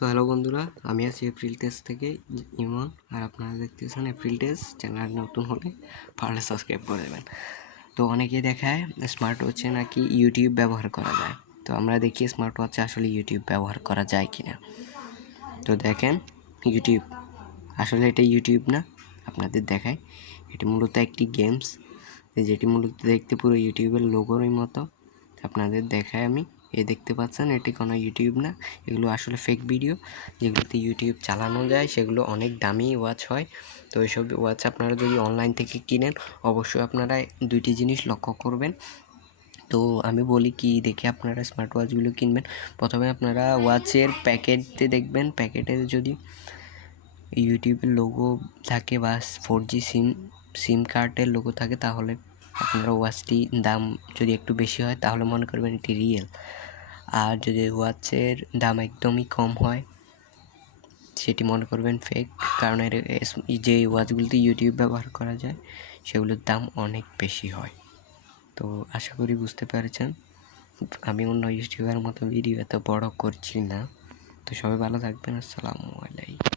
তো হ্যালো বন্ধুরা, আমি আছি এপ্রিল টেস থেকে ইমন। আর আপনারা দেখতেছেন এপ্রিল টেস। চ্যানেল নতুন হলে পারলে সাবস্ক্রাইব করে দেবেন। তো অনেকে দেখায় স্মার্ট ওয়াচে নাকি ইউটিউব ব্যবহার করা যায়। তো আমরা দেখি স্মার্ট ওয়াচে আসলে ইউটিউব ব্যবহার করা যায় কিনা। তো দেখেন ইউটিউব, আসলে এটা ইউটিউব না, আপনাদের দেখায় এটি মূলত একটি গেমস, যেটি মূলত দেখতে পুরো ইউটিউবের লোগোরই মতো। আপনাদের দেখায় আমি, দেখতে পাচ্ছেন এটি কোনো ইউটিউব না, এগুলো আসলে ফেক ভিডিও যেগুলোতে ইউটিউব চালানো যায়। সেগুলো অনেক দামি ওয়াচ হয়। তো এইসব ওয়াচ আপনারা যদি অনলাইন থেকে কিনেন, অবশ্যই আপনারা দুইটি জিনিস লক্ষ্য করবেন। তো আমি বলি কি দেখে আপনারা স্মার্ট ওয়াচগুলো কিনবেন। প্রথমে আপনারা ওয়াচের প্যাকেটে দেখবেন, প্যাকেটে যদি ইউটিউবের লোগো থাকে বা 4G সিম কার্ডের লোগো থাকে, তাহলে আপনারা ওয়াচটি দাম যদি একটু বেশি হয় তাহলে মনে করবেন এটি রিয়েল। আর যদি ওয়াচের দাম একদমই কম হয় সেটি মনে করবেন ফেক, কারণ এর যে ওয়াচগুলোতে ইউটিউব ব্যবহার করা যায় সেগুলোর দাম অনেক বেশি হয়। তো আশা করি বুঝতে পেরেছেন। আমি অন্য ইউটিউবের মতো ভিডিও এত বড় করছি না। তো সবাই ভালো থাকবেন। আসসালামু আলাইকুম।